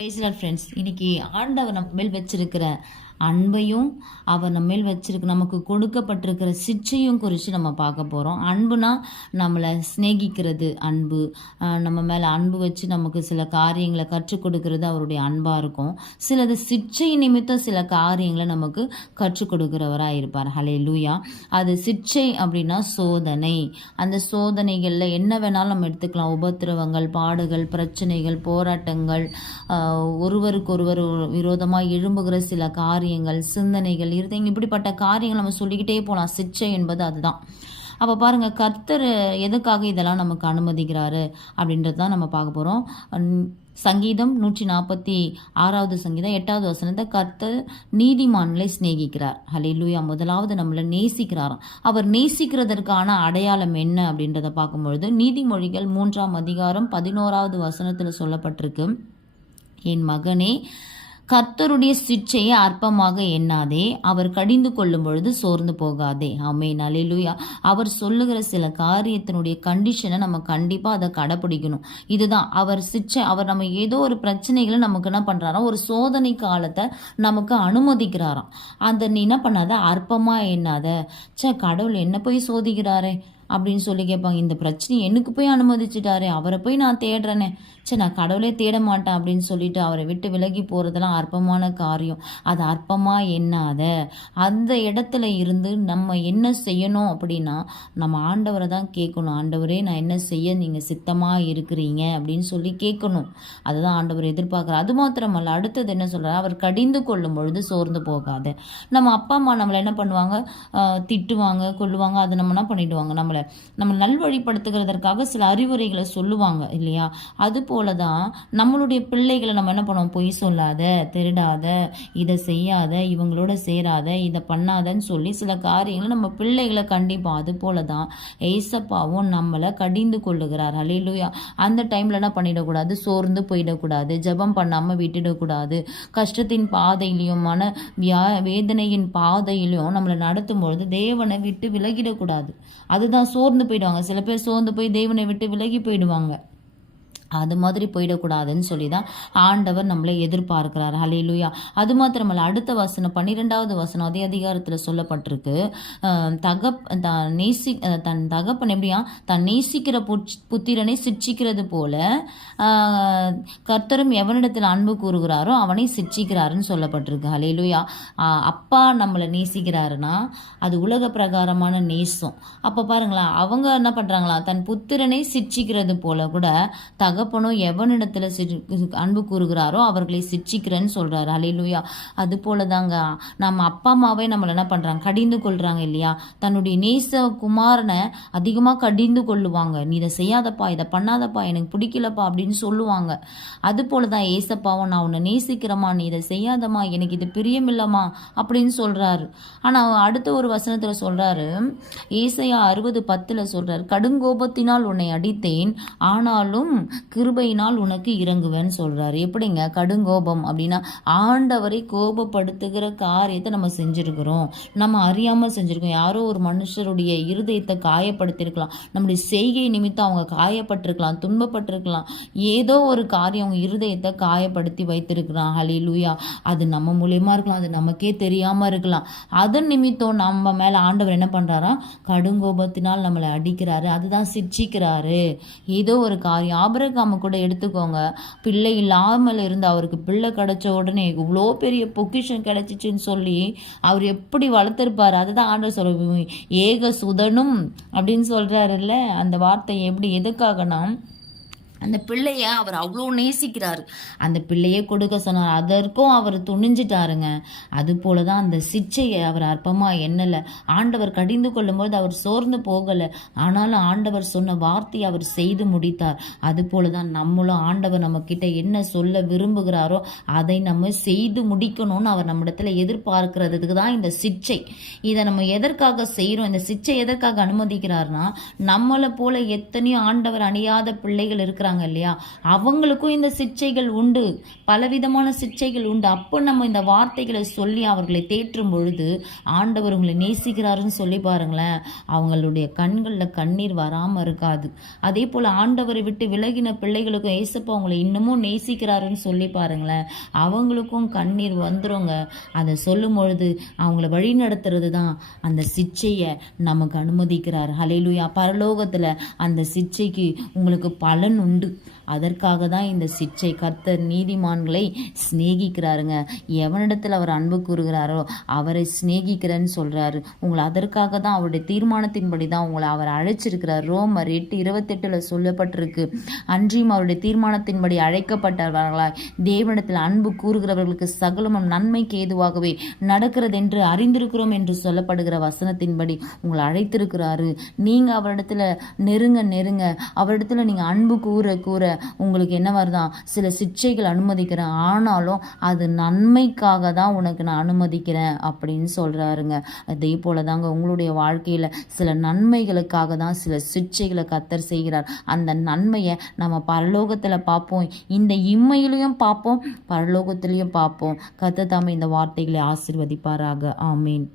Friends, இன்னைக்கு ஆண்டவர் நம்ம மேல் வச்சிருக்கிற அன்பையும் அவர் நம்ம மேல் நமக்கு கொடுக்கப்பட்டிருக்கிற சிச்சையும் குறித்து நம்ம பார்க்க போகிறோம். அன்புனா நம்மளை சிநேகிக்கிறது அன்பு. நம்ம மேலே அன்பு வச்சு நமக்கு சில காரியங்களை கற்றுக் கொடுக்கறது அவருடைய அன்பாக இருக்கும். சிலது சிச்சை நிமித்தம் சில காரியங்களை நமக்கு கற்றுக் கொடுக்கிறவராக இருப்பார். ஹல்லேலூயா. அது சிச்சை அப்படின்னா சோதனை. அந்த சோதனைகளில் என்ன வேணாலும் நம்ம எடுத்துக்கலாம். உபத்திரவங்கள், பாடுகள், பிரச்சனைகள், போராட்டங்கள், ஒருவருக்கொருவர் விரோதமாக எழும்புகிற சில காரியங்கள், சிந்தனைகள், இருதயங்கள், இப்படிப்பட்ட காரியங்கள் நம்ம சொல்லிக்கிட்டே போகலாம். சிச்சை என்பது அதுதான். அப்போ பாருங்கள், கர்த்தர் எதுக்காக இதெல்லாம் நமக்கு அனுமதிக்கிறாரு அப்படின்றது தான் நம்ம பார்க்க போகிறோம். சங்கீதம் 146வது சங்கீதம் 8வது வசனத்தை, கர்த்தர் நீதிமான்களை சிநேகிக்கிறார். ஹல்லேலூயா. முதலாவது நம்மளை நேசிக்கிறாராம். அவர் நேசிக்கிறதற்கான அடையாளம் என்ன அப்படின்றத பார்க்கும்பொழுது நீதிமொழிகள் 3ஆம் அதிகாரம் 11வது வசனத்தில் சொல்லப்பட்டிருக்கு, என் மகனே, கர்த்தருடைய சிட்சையை அற்பமாக எண்ணாதே, அவர் கடிந்து கொள்ளும் பொழுது சோர்ந்து போகாதே. ஆமென். அல்லேலூயா. அவர் சொல்லுகிற சில காரியத்தினுடைய கண்டிஷனை நம்ம கண்டிப்பாக அதை கடைப்பிடிக்கணும். இதுதான் அவர் சிட்சை. அவர் நம்ம ஏதோ ஒரு பிரச்சனைகளை நமக்கு என்ன பண்ணுறாராம், ஒரு சோதனை காலத்தை நமக்கு அனுமதிக்கிறாராம். அதை நீ என்ன பண்ணாத, அற்பமாக எண்ணாத. கடவுள் என்ன போய் சோதிக்கிறாரே அப்படின்னு சொல்லி கேட்பாங்க. இந்த பிரச்சனையை எனக்கு போய் அனுமதிச்சுட்டாரு, அவரை போய் நான் தேடுறேனே, நான் கடவுளே தேட மாட்டேன் அப்படின்னு சொல்லிட்டு அவரை விட்டு விலகி போகிறதெல்லாம் அற்பமான காரியம். அது அற்பமாக எண்ணாத. அந்த இடத்துல இருந்து நம்ம என்ன செய்யணும் அப்படின்னா, நம்ம ஆண்டவரை தான் கேட்கணும். ஆண்டவரே, நான் என்ன செய்ய நீங்கள் சித்தமாக இருக்கிறீங்க அப்படின்னு சொல்லி கேட்கணும். அதுதான் ஆண்டவர் எதிர்பார்க்குறார். அது மாத்திரமல்ல, அடுத்தது என்ன சொல்கிறார், அவர் கடிந்து கொள்ளும் பொழுது சோர்ந்து போகாத. நம்ம அப்பா அம்மா நம்மளை என்ன பண்ணுவாங்க, திட்டுவாங்க, கொல்லுவாங்க. அதை நம்ம என்ன பண்ணிடுவாங்க, நம்ம நல்வழிப்படுத்துகிறதற்காக சில அறிவுரைகளை சொல்லுவாங்க இல்லையா. அது போல தான் நம்மளுடைய பிள்ளைகளை நம்ம என்ன பண்ணுவோம், பொய் சொல்லாத, திருடாத, இதை செய்யாத, இவங்களோட சேராத, இதை பண்ணாதன்னு சொல்லி சில காரியங்களை நம்ம பிள்ளைகளை கண்டிப்பாக. அது போல தான் ஏசப்பாவும் நம்மளை கடிந்து கொள்ளுகிறார். ஹல்லேலூயா. அந்த டைமில் என்ன பண்ணிடக்கூடாது, சோர்ந்து போயிடக்கூடாது, ஜெபம் பண்ணாமல் விட்டுடக்கூடாது. கஷ்டத்தின் பாதையிலையும் வேதனையின் பாதையிலையும் நம்மளை நடத்தும் பொழுது தேவனை விட்டு விலகிடக்கூடாது. அதுதான் சோர்ந்து போயிடுவாங்க. சில பேர் சோர்ந்து போய் தேவனை விட்டு விலகி போயிடுவாங்க. அது மாதிரி போயிடக்கூடாதுன்னு சொல்லி தான் ஆண்டவர் நம்மளை எதிர்பார்க்கிறார். ஹல்லேலூயா. அது மாத்திரமல்ல, அடுத்த வசனம் 12வது வசனம் அதே அதிகாரத்தில் சொல்லப்பட்டிருக்கு, தன் தகப்பன் எப்படியா தன் நேசிக்கிற புத்திரனை சிட்சிக்கிறது போல கர்த்தரும் எவனிடத்தில் அன்பு கூறுகிறாரோ அவனை சிட்சிக்கிறாருன்னு சொல்லப்பட்டிருக்கு. ஹல்லேலூயா. அப்பா நம்மளை நேசிக்கிறாருன்னா அது உலக பிரகாரமான நேசம். அப்போ பாருங்களா, அவங்க என்ன பண்ணுறாங்களா, தன் புத்திரனை சிட்சிக்கிறது போல கூட தகப்பனோ எவனிடத்துல அன்பு கூறுகிறாரோ அவர்களை சிட்சிக்கிறேன்னு சொல்றாரு. ஹல்லேலூயா. அது போல தாங்க நம்ம அப்பா அம்மாவே நம்மளை என்ன பண்றாங்க, கடிந்து கொள்றாங்க இல்லையா. தன்னுடைய நேச குமாரனை அதிகமாக கடிந்து கொள்ளுவாங்க. நீ இதை செய்யாதப்பா, இதை பண்ணாதப்பா, எனக்கு பிடிக்கலப்பா அப்படின்னு சொல்லுவாங்க. அது போலதான் ஏசப்பாவும், நான் உன்னை நேசிக்கிறமா, நீ இதை செய்யாதம்மா, எனக்கு இது பிரியமில்லம்மா அப்படின்னு சொல்றாரு. ஆனா அடுத்த ஒரு வசனத்துல சொல்றாரு, ஏசாயா 60:10 சொல்றாரு, கடுங்கோபத்தினால் உன்னை அடித்தேன், ஆனாலும் கிருபையினால் உனக்கு இறங்குவேன்னு சொல்றாரு. எப்படிங்க கடுங்கோபம் அப்படின்னா, ஆண்டவரை கோபப்படுத்துகிற காரியத்தை நம்ம செஞ்சிருக்கிறோம், நம்ம அறியாமல் செஞ்சிருக்கோம். யாரோ ஒரு மனுஷருடைய இருதயத்தை காயப்படுத்திருக்கலாம், நம்முடைய செய்கை நிமித்தம் அவங்க காயப்பட்டிருக்கலாம், துன்பப்பட்டிருக்கலாம், ஏதோ ஒரு காரியம் அவங்க இருதயத்தை காயப்படுத்தி வைத்திருக்கிறான். ஹல்லேலூயா. அது நம்ம மூலியமா இருக்கலாம், அது நமக்கே தெரியாம இருக்கலாம். அதன் நிமித்தம் நம்ம மேல ஆண்டவர் என்ன பண்றாரா, கடுங்கோபத்தினால் நம்மளை அடிக்கிறாரு, அதுதான் சிட்சிக்கிறாரு. ஏதோ ஒரு காரியம். ஆபிரகாம கூட எடுத்துக்கோங்க, பிள்ளை இல்லாமல் இருந்து அவருக்கு பிள்ளை கிடைச்ச உடனே இவ்வளோ பெரிய பொக்கிஷன் கிடைச்சிச்சுன்னு சொல்லி அவர் எப்படி வளர்த்திருப்பாரு. அதுதான் ஆண்டவர் சொல்ற ஏக சுதனும் அப்படின்னு சொல்றாருல்ல. அந்த வார்த்தை எப்படி, எதுக்காகனா, அந்த பிள்ளைய அவர் அவ்வளோ நேசிக்கிறார், அந்த பிள்ளையே கொடுக்க சொன்னார். அதற்கும் அவர் துணிஞ்சிட்டாருங்க. அது போல தான் அந்த சிச்சையை அவர் அற்பமாக எண்ணலை. ஆண்டவர் கடிந்து கொள்ளும்போது அவர் சோர்ந்து போகலை, ஆனாலும் ஆண்டவர் சொன்ன வார்த்தையை அவர் செய்து முடித்தார். அது போல தான் நம்மளும் ஆண்டவர் நம்மக்கிட்ட என்ன சொல்ல விரும்புகிறாரோ அதை நம்ம செய்து முடிக்கணும்னு அவர் நம்மிடத்துல எதிர்பார்க்கிறதுக்கு தான் இந்த சிச்சை. இதை நம்ம எதற்காக செய்கிறோம், இந்த சிச்சை எதற்காக அனுமதிக்கிறார்னா, நம்மளை போல எத்தனையோ ஆண்டவர் அணியாத பிள்ளைகள் இருக்கிறாங்க இருக்கிறாங்க இல்லையா, அவங்களுக்கும் இந்த சிட்சைகள் உண்டு, பலவிதமான சிட்சைகள் உண்டு. அப்போ நம்ம இந்த வார்த்தைகளை சொல்லி அவர்களை தேற்றும் பொழுது ஆண்டவர் உங்களை நேசிக்கிறாருன்னு சொல்லி பாருங்களேன், அவங்களுடைய கண்களில் கண்ணீர் வராமல் இருக்காது. அதே போல் ஆண்டவரை விட்டு விலகின பிள்ளைகளுக்கும் ஏசப்பா அவங்களை இன்னமும் நேசிக்கிறாருன்னு சொல்லி பாருங்களேன், அவங்களுக்கும் கண்ணீர் வந்துருங்க. அதை சொல்லும் பொழுது அவங்கள வழி நடத்துறது தான் அந்த சிட்சையை நமக்கு அனுமதிக்கிறார். ஹல்லேலூயா. பரலோகத்தில் அந்த சிட்சைக்கு உங்களுக்கு பலன் உண்டு. அதற்காக தான் இந்த சிட்சை. கர்த்தர் நீதிமான்களை சிநேகிக்கிறாருங்க. எவனிடத்தில் அவர் அன்பு கூறுகிறாரோ அவரை சிநேகிக்கிறேன்னு சொல்கிறாரு. உங்களை அதற்காக தான் அவருடைய தீர்மானத்தின்படி தான் உங்களை அவர் அழைச்சிருக்கிறார். ரோமர் 8:28 சொல்லப்பட்டிருக்கு. அன்றியும் அவருடைய தீர்மானத்தின்படி அழைக்கப்பட்டவர்களாய் தேவனிடத்தில் அன்பு கூறுகிறவர்களுக்கு சகலமும் நன்மைக்கு ஏதுவாகவே நடக்கிறது என்று அறிந்திருக்கிறோம் என்று சொல்லப்படுகிற வசனத்தின்படி உங்களை அழைத்திருக்கிறாரு. நீங்கள் அவரிடத்துல நெருங்க அவரிடத்துல நீங்கள் அன்பு கூற உங்களுக்கு என்ன வருதான், சில சிட்சைகள் அனுமதிக்கிறேன், ஆனாலும் அது நன்மைக்காக தான் உனக்கு நான் அனுமதிக்கிறேன் அப்படின்னு சொல்கிறாருங்க. அதே போல தாங்க உங்களுடைய வாழ்க்கையில் சில நன்மைகளுக்காக தான் சில சிட்சைகளை கர்த்தர் செய்கிறார். அந்த நன்மையை நம்ம பரலோகத்தில் பார்ப்போம், இந்த இம்மையிலையும் பார்ப்போம், பரலோகத்திலையும் பார்ப்போம். கர்த்தர் தாமே இந்த வார்த்தைகளை ஆசீர்வதிப்பாராக. ஆமீன்.